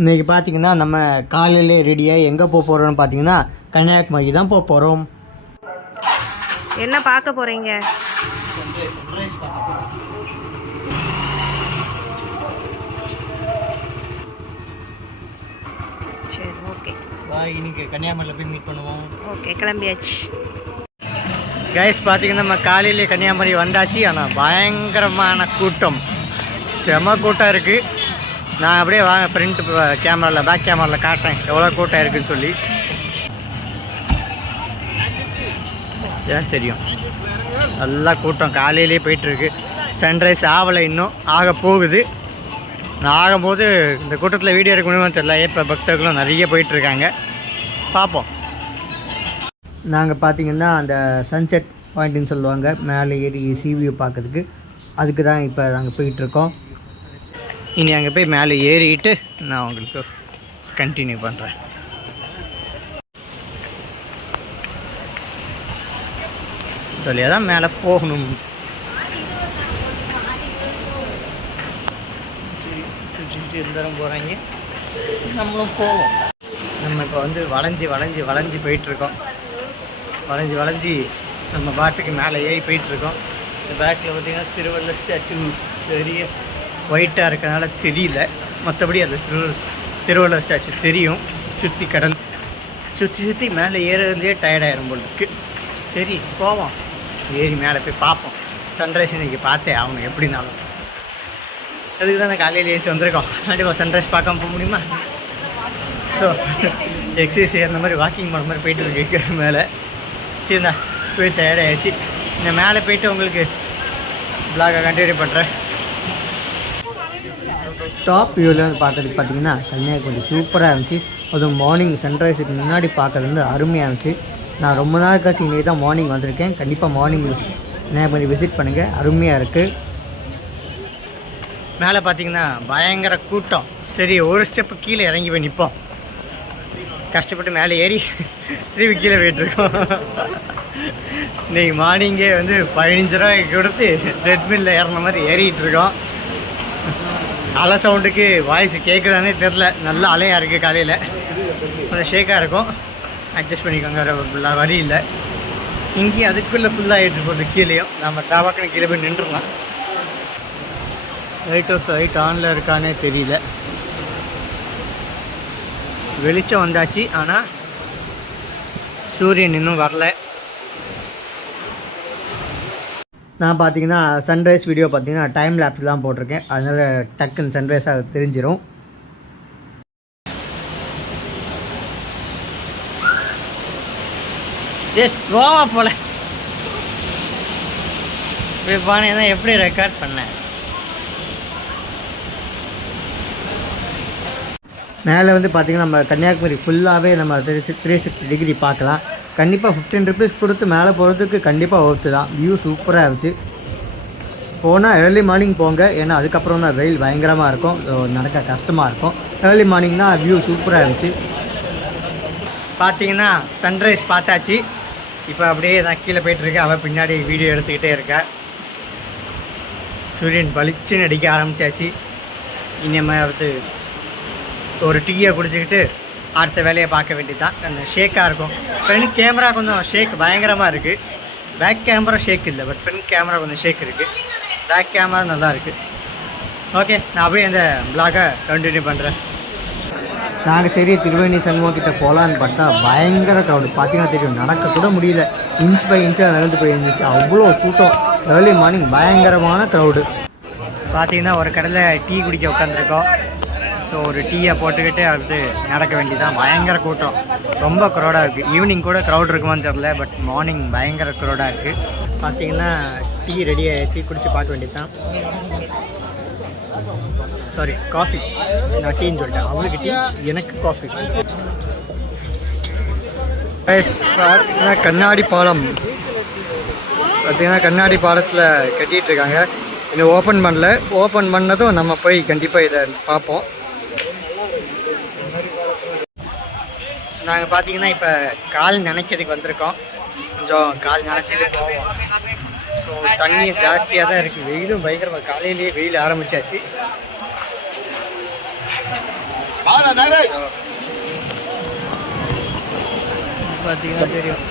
இன்றைக்கி பார்த்திங்கன்னா நம்ம காலையிலே ரெடியாக எங்கே போக போகிறோம்னு பார்த்தீங்கன்னா கன்னியாகுமரி தான் போக போகிறோம். என்ன பார்க்க போகிறீங்க? சரி, ஓகே. இன்னைக்கு கன்னியாகுமரியில் போய் மீட் பண்ணுவோம். ஓகே, கிளம்பியாச்சு. கைஸ் பார்த்தீங்கன்னா நம்ம காலையிலே கன்னியாகுமரி வந்தாச்சு. ஆனால் பயங்கரமான கூட்டம், செம கூட்டம் இருக்குது. நான் அப்படியே வாங்க ஃப்ரண்ட் கேமராவில் பேக் கேமராவில் காட்டுறேன் எவ்வளோ கூட்டம் இருக்குதுன்னு சொல்லி. ஏன் தெரியும், நல்லா கூட்டம் காலையிலே போயிட்டுருக்கு. சன்ரைஸ் ஆகலை, இன்னும் ஆக போகுது. நான் ஆகும்போது இந்த கூட்டத்தில் வீடியோ எடுக்க முடியுமா தெரியல. இப்போ பக்தர்களும் நிறைய போயிட்டுருக்காங்க, பார்ப்போம். நாங்கள் பார்த்திங்கன்னா அந்த சன்செட் பாயிண்ட்டுன்னு சொல்லுவாங்க, மேலே ஏறி வியூ பார்க்கறதுக்கு, அதுக்கு தான் இப்போ நாங்கள் போயிட்டுருக்கோம். இனி அங்கே போய் மேலே ஏறிட்டு நான் உங்களுக்கு கண்டினியூ பண்ணுறேன். சொல்லியாக தான் மேலே போகணும். எந்தரம் போகிறாங்க, நம்மளும் போவோம். நம்ம இப்போ வந்து வளைஞ்சி போயிட்டுருக்கோம். வளைஞ்சி நம்ம பாட்டுக்கு மேலே ஏறி போயிட்டுருக்கோம். இந்த பேக்கில் பார்த்திங்கன்னா திருவள்ளுவர் ஸ்டாச்சு பெரிய ஒயிட்டாக இருக்கிறதுனால தெரியல, மற்றபடி அது திருவள்ளுவர் ஸ்டாச்சு தெரியும். சுற்றி கடல் சுற்றி மேலே ஏறுறதுலேயே டயர்டாயிரும் போல் இருக்குது. சரி போவோம், ஏறி மேலே போய் பார்ப்போம். சன்ரைஸ் இன்றைக்கி பார்த்தே ஆகணும் எப்படினாலும். அதுக்கு தான் நான் காலையில் ஏற்றி வந்திருக்கோம். கண்டிப்பாக சன்ரைஸ் பார்க்காம போக முடியுமா? ஸோ எக்ஸசைஸ் அந்த மாதிரி வாக்கிங் போன மாதிரி போயிட்டு இருக்கு மேலே. சரிண்ணா போய் டயர்டாகிடுச்சு. நான் மேலே போயிட்டு உங்களுக்கு பிளாகை கண்டினியூ பண்ணுறேன். டாப் வியூவில் வந்து பார்க்குறதுக்கு பார்த்தீங்கன்னா கன்னியாகுமரி சூப்பராக இருந்துச்சு. அதுவும் மார்னிங் சன்ரைஸுக்கு முன்னாடி பார்க்குறது வந்து அருமையாக இருந்துச்சு. நான் ரொம்ப நாள் கழிச்சு இன்றைக்கி தான் மார்னிங் வந்திருக்கேன். கண்டிப்பாக மார்னிங் கன்னியாகுமரி விசிட் பண்ணுங்கள், அருமையாக இருக்குது. மேலே பார்த்தீங்கன்னா பயங்கர கூட்டம். சரி, ஒரு ஸ்டெப்பு கீழே இறங்கி போய் நிற்போம். கஷ்டப்பட்டு மேலே ஏறி திருப்பி கீழே போயிட்டுருக்கோம். இன்றைக்கி மார்னிங்கே வந்து 15 ரூபாய்க்கு கொடுத்து ட்ரெட்மில்ல ஏறின மாதிரி ஏறிக்கிட்டு இருக்கோம். அலை சவுண்டுக்கு வாய்ஸ் கேட்குதானே தெரில, நல்ல அலையாக இருக்குது. காலையில் கொஞ்சம் ஷேக்காக இருக்கும், அட்ஜஸ்ட் பண்ணிக்கோங்க, வேறு வழி இல்லை. இங்கேயும் அதுக்குள்ளே ஃபுல்லாகிட்டு போகுது. கீழேயும் நம்ம டாபாக்குன்னு கீழே போய் நின்றுலாம். லைட் ஆனில் இருக்கானே தெரியல. வெளிச்சம் வந்தாச்சு, ஆனால் சூரியன் இன்னும் வரல. நான் பார்த்தீங்கன்னா சன்ரைஸ் வீடியோ பார்த்தீங்கன்னா டைம் லேப்ஸ் தான் போட்டிருக்கேன், அதனால் டக்குன்னு சன்ரைஸாக தெரிஞ்சிடும். கோவா போல பானே எப்படி ரெக்கார்ட் பண்ணேன். மேலே வந்து பார்த்திங்கன்னா நம்ம கன்னியாகுமரி ஃபுல்லாகவே நம்ம 360 டிகிரி பார்க்கலாம். கண்டிப்பாக 15 ருபீஸ் கொடுத்து மேலே போகிறதுக்கு கண்டிப்பாக ஒர்த்து தான். வியூ சூப்பராக இருந்துச்சு. போனால் ஏர்லி மார்னிங் போங்க, ஏன்னா அதுக்கப்புறம் தான் வெயில் பயங்கரமாக இருக்கும், நடக்க கஷ்டமாக இருக்கும். ஏர்லி மார்னிங் தான் வியூ சூப்பராக இருந்துச்சு. பார்த்தீங்கன்னா சன்ரைஸ் பார்த்தாச்சு. இப்போ அப்படியே நான் கீழே போயிட்டுருக்கேன், அவள் பின்னாடி வீடியோ எடுத்துக்கிட்டே இருக்கேன். சூரியன் பளிச்சுன்னு அடிக்க ஆரம்பித்தாச்சு. இனிமேல் ஒரு டீயை குடிச்சிக்கிட்டு அடுத்த வேலையை பார்க்க வேண்டியது தான். அந்த ஷேக்காக இருக்கும். ஃப்ரண்ட் கேமரா கொஞ்சம் ஷேக் பயங்கரமாக இருக்குது. பேக் கேமரா ஷேக் இல்லை, பட் ஃப்ரண்ட் கேமரா கொஞ்சம் ஷேக் இருக்குது. பேக் கேமரா நல்லா இருக்குது. ஓகே, நான் அப்படியே அந்த பிளாகை கண்டினியூ பண்ணுறேன். நாங்கள் சரி திருவேணி சண்முகம் கிட்டே போகலான்னு பார்த்தா பயங்கர க்ரௌடு. பார்த்தீங்கன்னா தெரியும், நடக்கக்கூட முடியல. இன்ச் பை இன்ச்சாக நடந்து போயிருந்துச்சு, அவ்வளோ கூட்டம். ஏர்லி மார்னிங் பயங்கரமான க்ரௌடு. பார்த்தீங்கன்னா ஒரு கடையில் டீ குடிக்க உட்காந்துருக்கோம். ஸோ ஒரு டீயை போட்டுக்கிட்டு அடுத்து நடக்க வேண்டியதான். பயங்கர கூட்டம், ரொம்ப க்ரௌடாக இருக்குது. ஈவினிங் கூட க்ரௌட் இருக்குமான்னு தெரில, பட் மார்னிங் பயங்கர க்ரௌடாக இருக்குது. பார்த்தீங்கன்னா டீ ரெடி ஆகிடுச்சு, குடிச்சு பார்க்க வேண்டியது தான். Sorry, coffee. நான் டீன்னு சொல்லிட்டேன், அவங்களுக்கு டீ, எனக்கு காஃபி. பார்த்தீங்கன்னா கண்ணாடி பாலம், பார்த்தீங்கன்னா கண்ணாடி பாலத்தில் கட்டிகிட்டு இருக்காங்க. இன்னும் ஓப்பன் பண்ணல. ஓப்பன் பண்ணதும் நம்ம போய் கண்டிப்பாக இதை பார்ப்போம். நாங்கள் பார்த்தீங்கன்னா இப்போ கால் நினைக்கிறதுக்கு வந்திருக்கோம். கொஞ்சம் கால் நினச்சிட்டு போவோம். ஸோ தண்ணி ஜாஸ்தியாக தான் இருக்குது. வெயிலும் பயங்கரமாக, காலையிலேயே வெயில் ஆரம்பித்தாச்சு. பார்த்தீங்கன்னா தெரியும்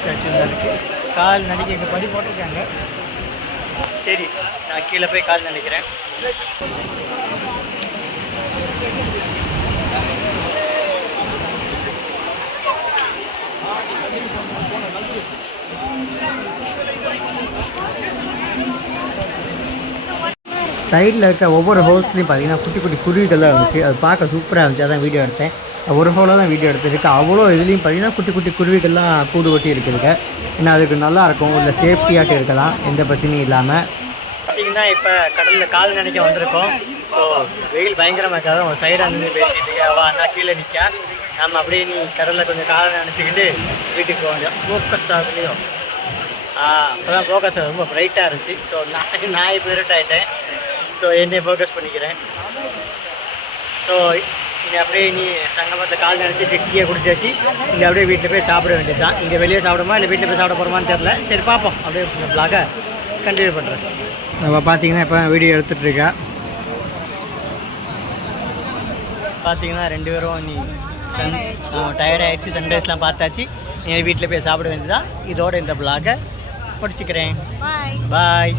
ஸ்டாச்சு தான் இருக்கு. கால் நடிக்க எங்கள் படி போட்டிருக்காங்க. சரி, நான் கீழே போய் கால் நினைக்கிறேன். சைடில் இருக்க ஒவ்வொரு ஹோல்ஸ்லையும் பார்த்தீங்கன்னா குட்டி குட்டி குருவிகள்லாம் இருந்துச்சு. அது பார்க்க சூப்பராக இருந்துச்சு. அதான் வீடியோ எடுத்தேன். ஒரு ஹோலில் தான் வீடியோ எடுத்துருக்கு. அவ்வளோ இதுலேயும் பார்த்தீங்கன்னா குட்டி குட்டி குருவிகள்லாம் கூடு கொட்டி இருக்குதுங்க. ஏன்னா அதுக்கு நல்லாயிருக்கும், உள்ள சேஃப்டியாகிட்டு இருக்கலாம், எந்த பிரச்சனையும் இல்லாமல். பார்த்தீங்கன்னா இப்போ கடலில் கால் நினைக்க வந்திருக்கோம். ஸோ வெயில் பயங்கரமாக இருக்காது. ஒரு சைடாக நின்று பேசிட்டு அவா அண்ணா கீழே நிற்க, நம்ம அப்படியே நீ கடலில் கொஞ்சம் காலை நினச்சிக்கிட்டு வீட்டுக்கு போக ஃபோக்கஸ் ஆகுலையும். அப்போ தான் ஃபோக்கஸ் ரொம்ப ப்ரைட்டாக இருந்துச்சு. ஸோ நான் இப்போ இருட் ஆகிட்டேன். ஸோ என்னை ஃபோக்கஸ் பண்ணிக்கிறேன். ஸோ இங்கே அப்படியே நீ சங்கமத்தை கால் நினச்சி டீயை குடிச்சாச்சு. இங்கே அப்படியே வீட்டில் போய் சாப்பிட வேண்டியது தான். இங்கே வெளியே சாப்பிடுமா இல்லை வீட்டில் போய் சாப்பிட போகிறோமான்னு தெரில. சரி பார்ப்போம். அப்படியே இந்த பிளாகை கண்டினியூ பண்ணுறேன். நம்ம பார்த்தீங்கன்னா இப்போ வீடியோ எடுத்துகிட்டு இருக்கா. பார்த்தீங்கன்னா 2 பேரும் நீ டயர்டாகிடுச்சு. சன்ரைஸ்லாம் பார்த்தாச்சு. நீ வீட்டில் போய் சாப்பிட வேண்டியதான். இதோட இந்த பிளாகை படிச்சுக்கிறேன். பாய்.